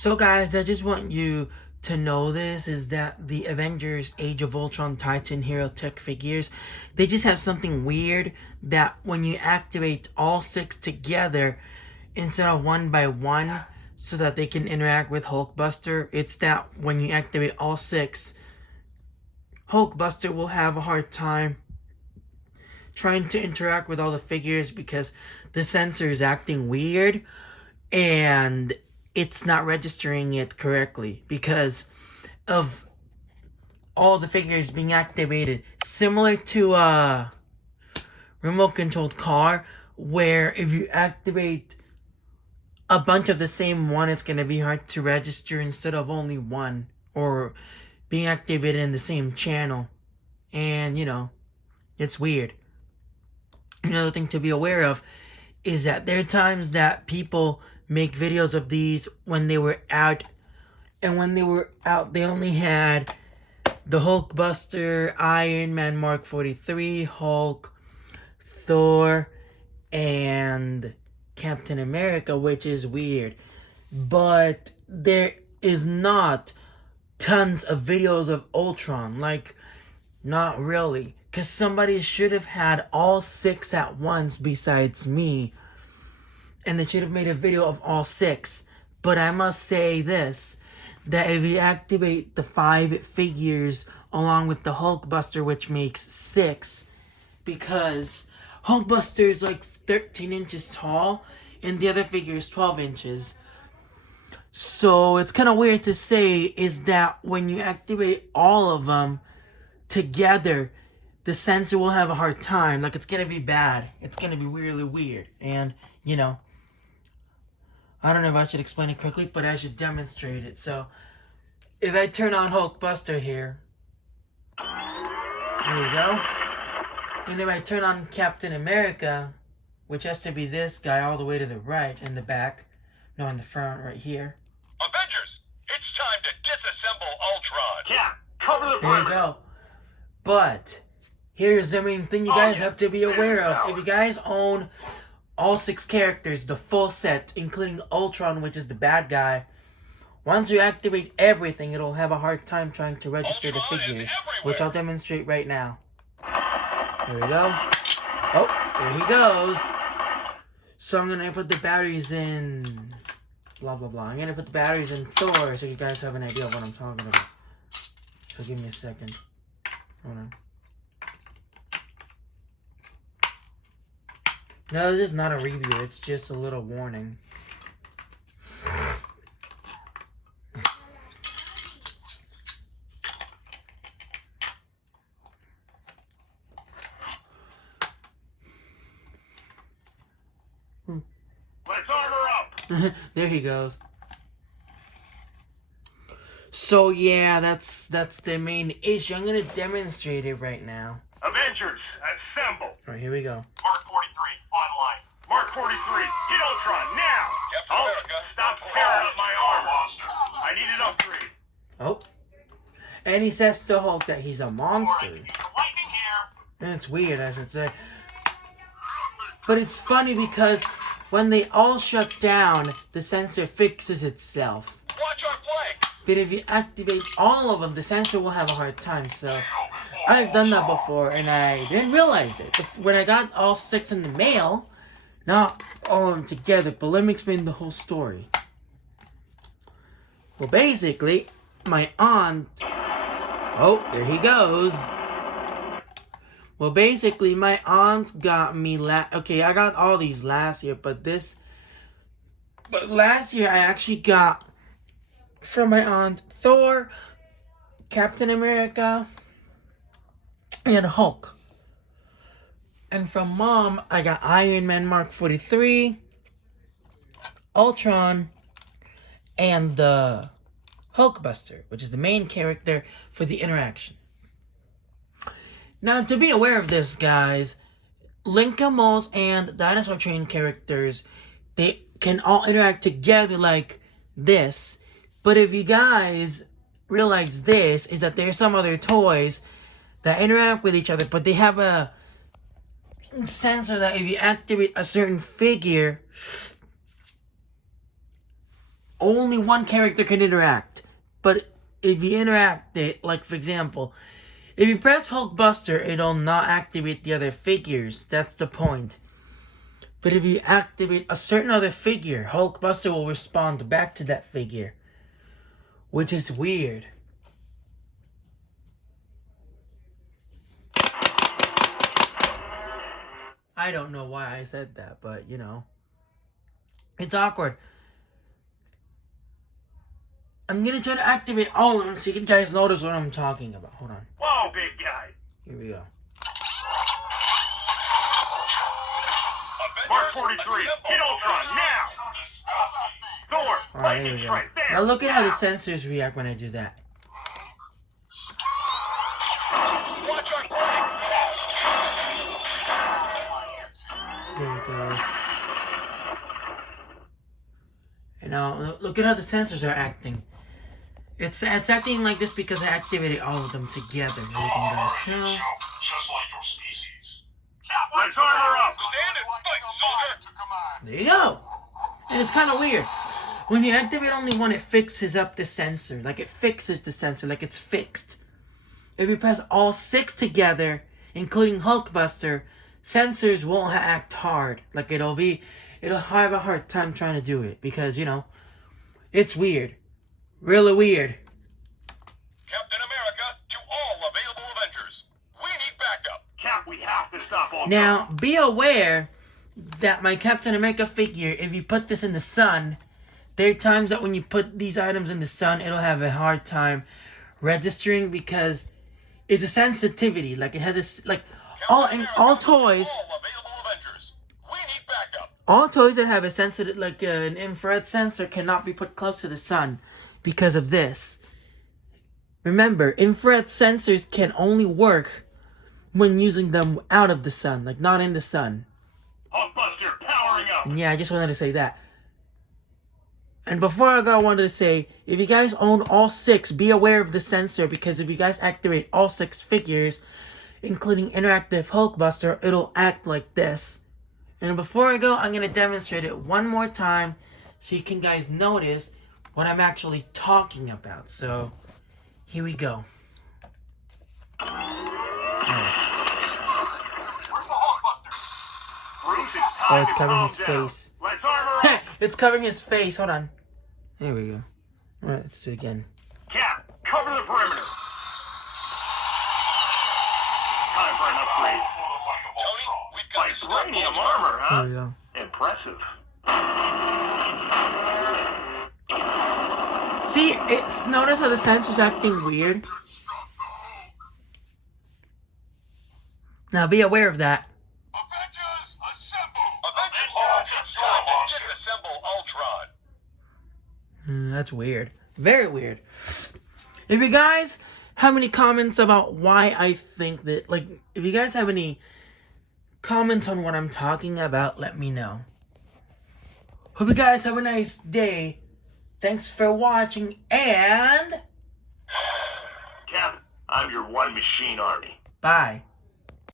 So guys, I just want you to know this is that the Avengers Age of Ultron Titan Hero Tech figures, they just have something weird that when you activate all six together instead of one by one so that they can interact with Hulkbuster, it's that when you activate all six, Hulkbuster will have a hard time trying to interact with all the figures because the sensor is acting weird and it's not registering it correctly because of all the figures being activated, similar to a remote controlled car where if you activate a bunch of the same one, it's going to be hard to register instead of only one, or being activated in the same channel. And it's weird. Another thing to be aware of is that there are times that people make videos of these when they were out, and when they were out they only had the Hulkbuster, Iron Man Mark 43, Hulk, Thor, and Captain America, which is weird. But there is not tons of videos of Ultron, like, not really, because somebody should have had all six at once besides me, and they should have made a video of all six. But I must say this, that if you activate the 5 figures along with the Hulkbuster, which makes 6, because Hulkbuster is like 13 inches tall, and the other figure is 12 inches. So it's kind of weird to say is that when you activate all of them together, the sensor will have a hard time. Like, it's going to be bad. It's going to be really weird. And, I don't know if I should explain it quickly, but I should demonstrate it. So, if I turn on Hulkbuster here, there you go. And if I turn on Captain America, which has to be this guy all the way to the right in the back, no, in the front right here. Avengers, it's time to disassemble Ultron. Yeah, cover the There you go. But here's the main thing you guys have to be aware of. If you guys own all 6 characters, the full set, including Ultron, which is the bad guy, once you activate everything, it'll have a hard time trying to register the figures, which I'll demonstrate right now. Here we go. Oh, there he goes. So I'm going to put the batteries in... blah, blah, blah. I'm going to put the batteries in Thor so you guys have an idea of what I'm talking about. So give me a second. Hold on. No, this is not a review. It's just a little warning. Let's armor up. There he goes. So yeah, that's the main issue. I'm gonna demonstrate it right now. Avengers, assemble. Alright, here we go. Mark 43, online. Mark 43, hit Ultron now. Captain America, Stop tearing up my armor. I need an upgrade. Oh. And he says to Hulk that he's a monster. Lightning here. And it's weird, I should say. But it's funny because when they all shut down, the sensor fixes itself. watch our flank. But if you activate all of them, the sensor will have a hard time. So I've done that before, and I didn't realize it. When I got all 6 in the mail, not all of them together, but let me explain the whole story. Well, basically, my aunt... Oh, there he goes. Well, basically, my aunt got me okay, I got all these last year, but last year I actually got from my aunt Thor, Captain America, and Hulk. And from Mom, I got Iron Man Mark 43, Ultron, and the Hulkbuster, which is the main character for the interaction. Now, to be aware of this, guys, Linkamos and Dinosaur Train characters, they can all interact together like this. But if you guys realize this, is that there's some other toys that interact with each other, but they have a sensor that if you activate a certain figure, only one character can interact. But if you interact it, like for example, if you press Hulkbuster, it'll not activate the other figures. That's the point. But if you activate a certain other figure, Hulkbuster will respond back to that figure. Which is weird. I don't know why I said that, but you know. It's awkward. I'm gonna try to activate all of them so you guys notice what I'm talking about. Hold on. Whoa, big guy. Here we go. Mark 43, hit Ultron now! Thor, Alright, here lightning we go. strike there! Now look at how the sensors react when I do that. Watch our flank. There we go. And now look at how the sensors are acting. It's acting like this because I activated all of them together. As you can guys tell. Let's armor up! Stand and fight, soldier. There you go. And it's kind of weird. When you activate only one, it fixes up the sensor. Like it fixes the sensor, like it's fixed. If you press all 6 together, including Hulkbuster, sensors won't act hard. Like it'll have a hard time trying to do it because, you know, it's weird. Really weird. Captain America to all available Avengers. We need backup. Cap, we have to stop Ultron. Now, be aware that my Captain America figure, if you put this in the sun, there are times that when you put these items in the sun, it'll have a hard time registering because it's a sensitivity. Like it has a like all toys. All available Avengers. We need backup. All toys that have a sensitive, like an infrared sensor, cannot be put close to the sun because of this. Remember, infrared sensors can only work when using them out of the sun, like not in the sun. Hulkbuster powering up! And yeah, I just wanted to say that. And before I go, I wanted to say, if you guys own all 6, be aware of the sensor, because if you guys activate all 6 figures, including interactive Hulkbuster, it'll act like this. And before I go, I'm going to demonstrate it one more time so you can guys notice what I'm actually talking about. So, here we go. Oh, it's covering his face. Let's armor up! It's covering his face. Hold on. There we go. Alright, let's do it again. Cap, cover the perimeter! Time for an upgrade. Tony, we've got to stop Vibranium Ultron. armor, There huh? we go. Impressive. See, notice how the sensor's acting weird? Now be aware of that. Avengers, it's time to disassemble Ultron. That's weird. Very weird. If you guys have any comments about why I think that, like, if you guys have any comments on what I'm talking about, let me know. Hope you guys have a nice day. Thanks for watching, and Cap, I'm your one machine army. bye.